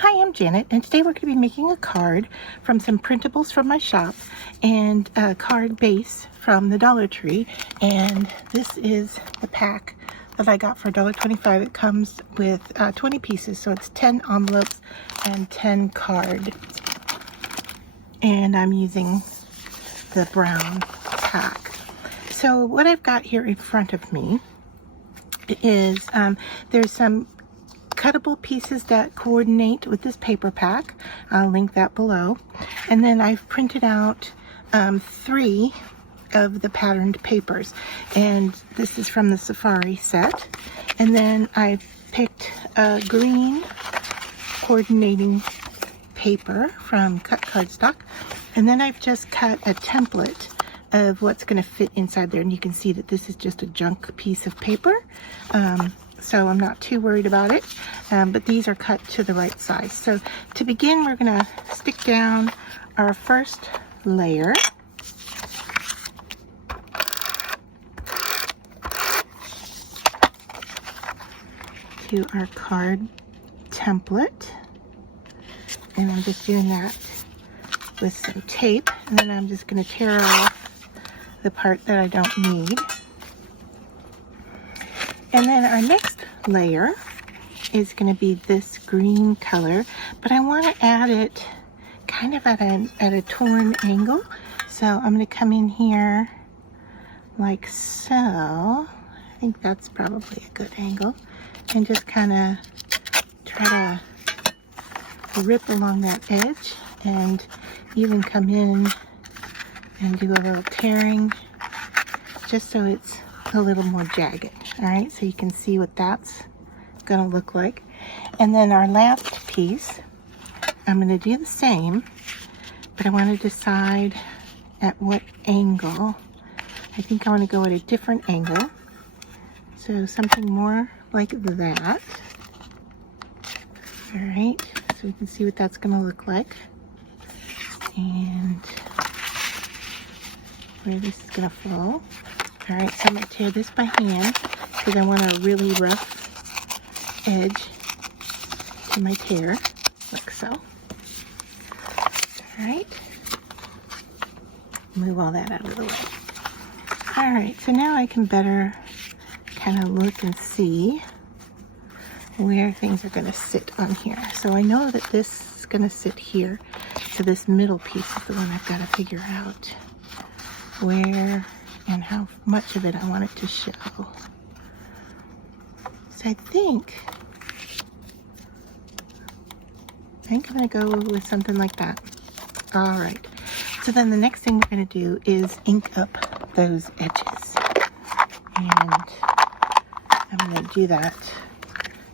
Hi, I'm Janet, and today we're going to be making a card from some printables from my shop and a card base from the Dollar Tree. And this is the pack that I got for $1.25. It comes with 20 pieces, so it's 10 envelopes and 10 cards. And I'm using the brown pack. So what I've got here in front of me is there's some cuttable pieces that coordinate with this paper pack. I'll link that below. And then I've printed out 3 of the patterned papers, and this is from the Safari set. And then I've picked a green coordinating paper from Cut Cardstock, and then I've just cut a template of what's going to fit inside there, and you can see that this is just a junk piece of paper. So I'm not too worried about it, but these are cut to the right size. So to begin, we're going to stick down our first layer. To our card template. And I'm just doing that with some tape. And then I'm just going to tear off the part that I don't need. And then our next layer is going to be this green color, but I want to add it kind of at a torn angle. So I'm going to come in here like so. I think that's probably a good angle. And just kind of try to rip along that edge and even come in and do a little tearing just so it's a little more jagged. All right, so you can see what that's gonna look like. And then our last piece, I'm gonna do the same, but I want to decide at what angle. I think I want to go at a different angle, so something more like that. All right, so we can see what that's gonna look like and where this is gonna fall. All right, so I'm gonna tear this by hand because I want a really rough edge to my tear, like so. All right, move all that out of the way. All right, so now I can better kind of look and see where things are gonna sit on here. So I know that this is gonna sit here. So this middle piece is the one I've gotta figure out where and how much of it I want it to show. So I think I'm gonna go with something like that. All right, so then the next thing we're gonna do is ink up those edges. And I'm gonna do that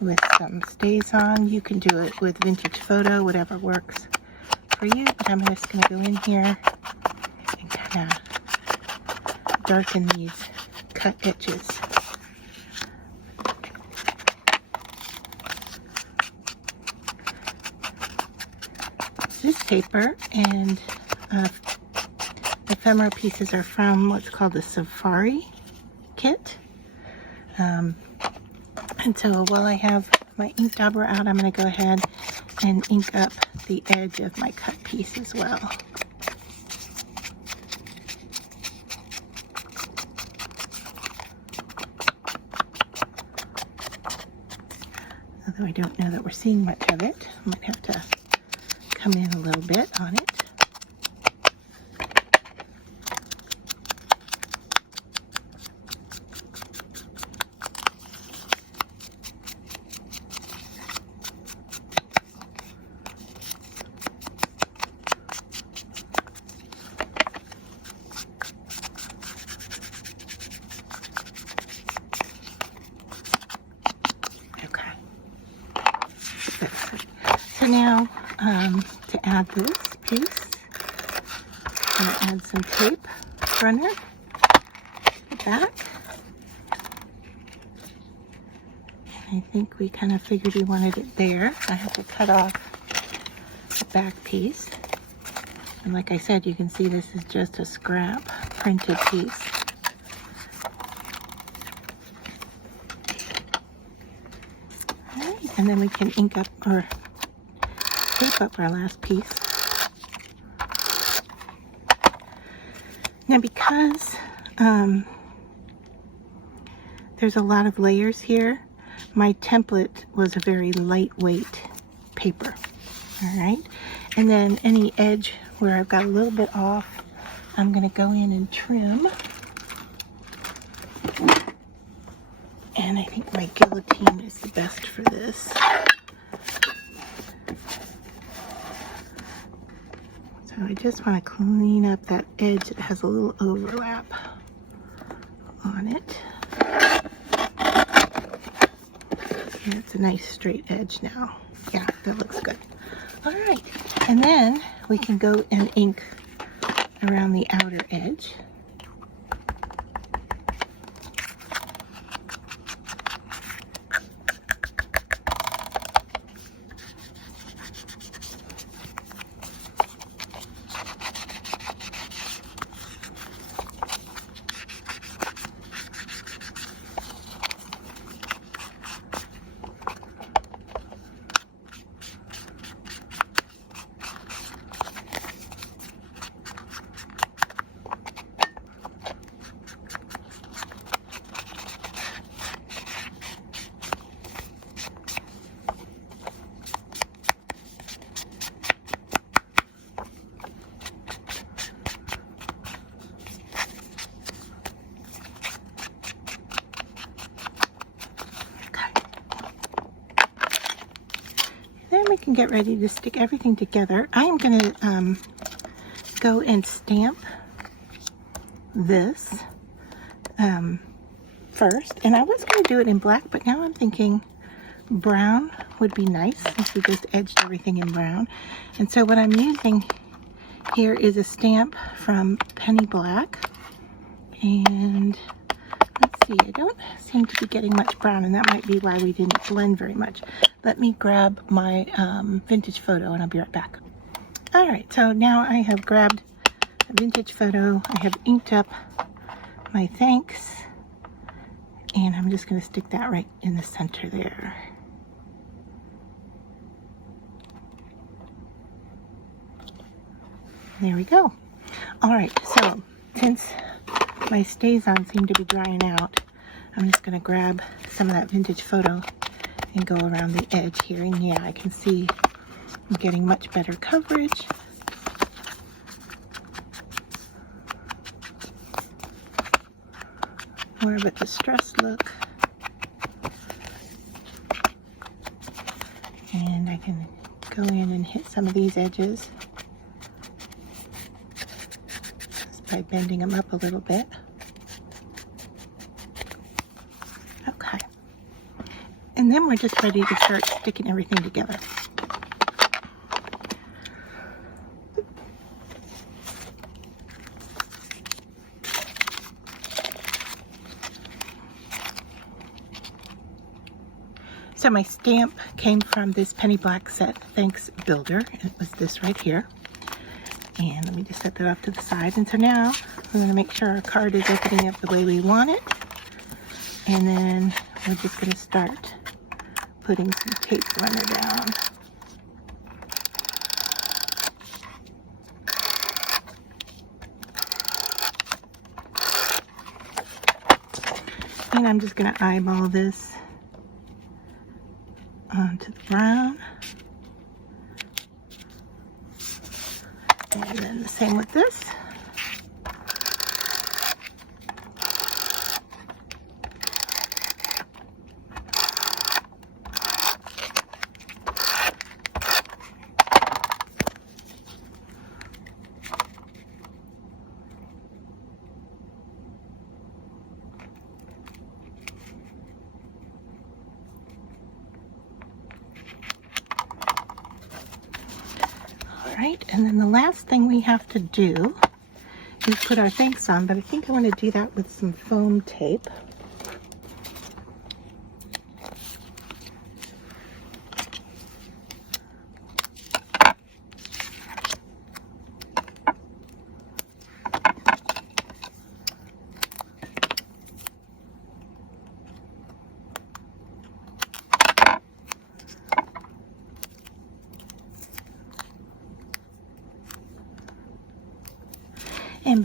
with some StazOn. You can do it with Vintage Photo, whatever works for you, but I'm just gonna go in here and kind of darken these cut edges. This paper and ephemera pieces are from what's called the Safari kit. And so while I have my ink dauber out, I'm going to go ahead and ink up the edge of my cut piece as well. Although I don't know that we're seeing much of it, I might have to come in a little bit on it. So now, to add this piece, I'm going to add some tape runner to the back. I think we kind of figured we wanted it there. I have to cut off the back piece. And like I said, you can see this is just a scrap printed piece. All right, and then we can ink up or tape up our last piece. Now because there's a lot of layers here, my template was a very lightweight paper. All right, and then any edge where I've got a little bit off, I'm going to go in and trim. And I think my guillotine is the best for this. So I just want to clean up that edge that has a little overlap on it. And it's a nice straight edge now. Yeah, that looks good. All right, and then we can go and ink around the outer edge. Then we can get ready to stick everything together. I am going to go and stamp this first. And I was going to do it in black, but now I'm thinking brown would be nice since we just edged everything in brown. And so what I'm using here is a stamp from Penny Black. And let's see, I don't seem to be getting much brown, and that might be why we didn't blend very much. Let me grab my vintage photo and I'll be right back. All right, so now I have grabbed a vintage photo. I have inked up my thanks, and I'm just going to stick that right in the center there. There we go. All right, so since my StazOn seem to be drying out, I'm just going to grab some of that vintage photo and go around the edge here. And yeah, I can see I'm getting much better coverage. More of a distressed look. And I can go in and hit some of these edges just by bending them up a little bit. Okay. And then we're just ready to start sticking everything together. So my stamp came from this Penny Black set, Thanks Builder. It was this right here. And let me just set that off to the side. And so now we're going to make sure our card is opening up the way we want it. And then we're just going to start putting some tape runner down. And I'm just going to eyeball this onto the brown. And then the same with this. Right, and then the last thing we have to do is put our thanks on, but I think I want to do that with some foam tape.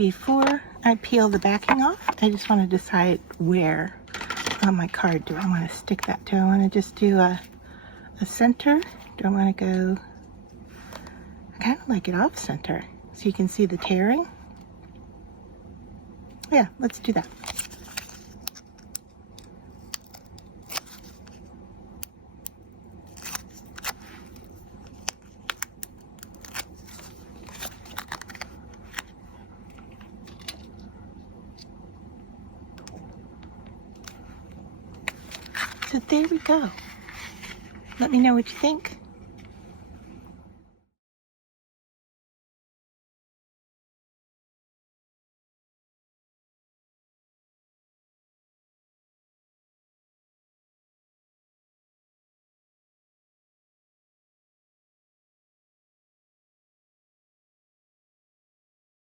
before I peel the backing off, I just want to decide where on my card do I want to stick that to. I want to just do a center. Do I want to go, I kind of like it off center so you can see the tearing. Yeah, let's do that. So there we go. Let me know what you think.